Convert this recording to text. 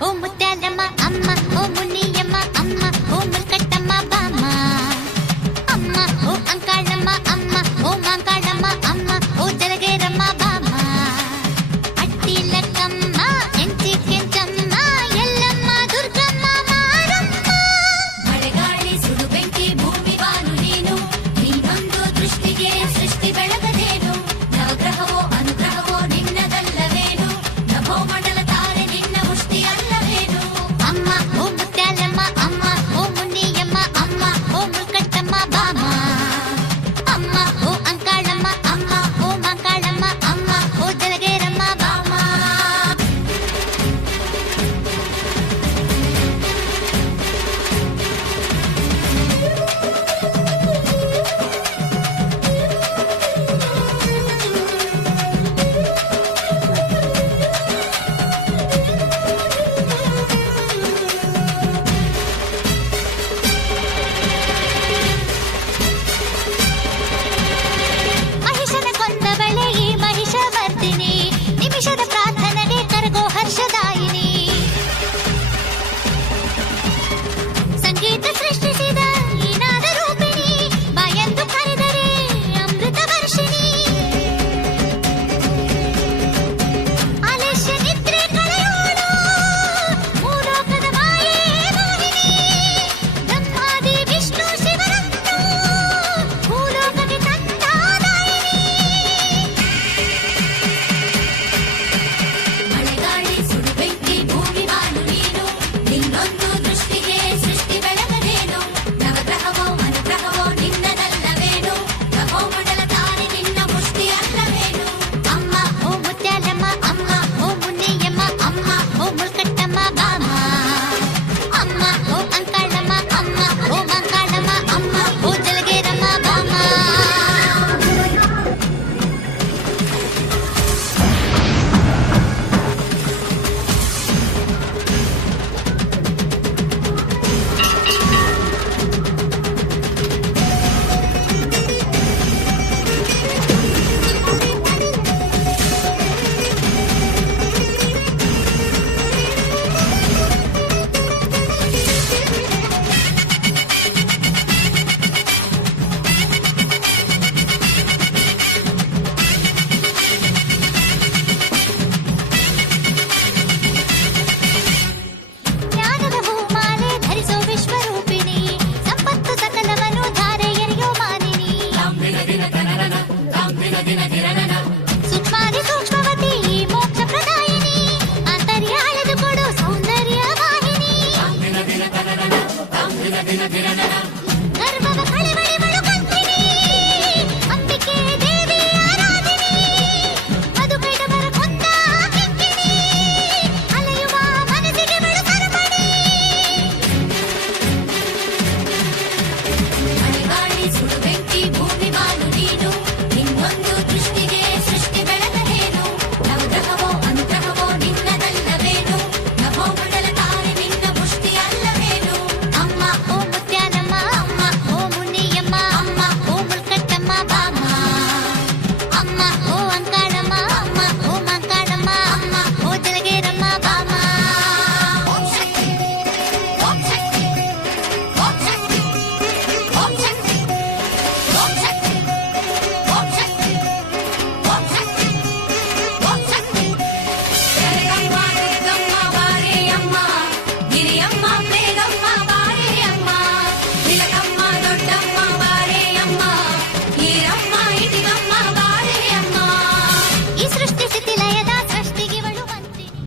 ఓ ముత్యాలమ్మ అమ్మ ఓ మునియమ్మ అమ్మ ఓ ముల్కట్టమ్మ బామ్మ అమ్మ ఓ అంకాళమ్మ అమ్మ ఓ మాంకాళమ్మ అమ్మ ఓ జలగేరమ్మ బామ్మ అట్టిలకమ్మ ఎంచి కెంచమ్మ ఎల్లమ్మ దుర్గమ్మ మారమ్మ ಮಳೆಗಾಳಿ ಸುಡು ಬೆಂಕಿ ಭೂಮಿ ಬಾನು ನೀನು ನಿನ್ನೊಂದು ದೃಷ್ಟಿಗೆ ಸೃಷ್ಟಿ ಬೆಳಗದೇನು ನವಗ್ರಹವೋ ಅನುಗ್ರಹವೋ ನಿನ್ನದಲ್ಲವೇನು ನಭೋ ಮಂಡಲ ತಾರೆ ನಿನ್ನ ಮುಷ್ಟಿ ಅಲ್ಲವೇನು అమ్మ ఓ ముత్యాలమ్మ అమ్మ ఓ మునియమ్మ అమ్మ ఓ ముల్కట్టమ్మ బామ్మ అమ్మ ఓ అంకాళమ్మ అమ్మ ఓ మాంకాళమ్మ అమ్మ ఓ జలగేరమ్మ బామ్మ ಮಹಿಷನ ಕೊಂದವಳೆ ಈ ಮಹಿಷಮರ್ದಿನಿ ನಿಮಿಷದ ಪ್ರಾರ್ಥನೆಗೆ ಕರಗೋ ಹರ್ಷದಾಯಿನಿ ಸಂಗೀತ ಸೃಷ್ಟಿಸಿದ ಈ ನಾದ ರೂಪಿಣಿ ಬಾಯೆಂದು ಕರೆದರೆ ಅಮೃತ ವರ್ಷಿಣಿ ಆಲಸ್ಯ ನಿದ್ರೆ ಕಳೆಯೋಳು ಭೂಲೋಕದ ಮಾಯೆ ಮೋಹಿನಿ ಬ್ರಹ್ಮಾದಿ ವಿಷ್ಣು ಶಿವರನ್ನು ಭೂಲೋಕಕ್ಕೆ ತಂದಾದಾಯಿನಿ ಮಳೆಗಾಳಿ ಸುಡು ಬೆಂಕಿ ಭೂಮಿ ಬಾನು ನೀನು ನಿನ್ನೊಂದು ದೃಷ್ಟಿಗೆ ಸೃಷ್ಟಿ ಬೆಳಗದೇನು ನವಗ್ರಹವೋ ಅನುಗ್ರಹವೋ ನಿನ್ನದಲ್ಲವೇನು ನಭೋ ಮಂಡಲ ತಾರೆ ನಿನ್ನ ಮುಷ್ಟಿ ಅಲ್ಲವೇನು అమ్మ ఓ ముత్యాలమ్మ అమ్మ ఓ మునియమ్మ అమ్మ ఓ ముల్కట్టమ్మ బామ్మ